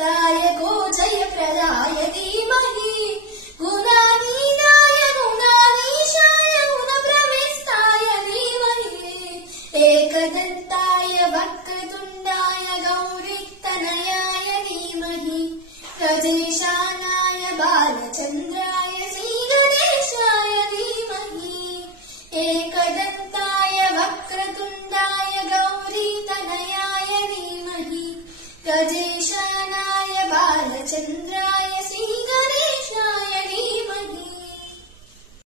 भक्ताय गोजयप्रदाय धीमहि गुणानीदाय गुणाधीशाय गुणप्रविष्टाय धीमहि एकदन्ताय वक्रतुण्डाय गौरीतनयाय धीमहि गजेशानाय बालचन्द्राय श्रीगणेशाय धीमहि एकदन्ताय वक्रतुण्डाय गौरीतनयाय धीमहि गजेशानाय बालचन्द्राय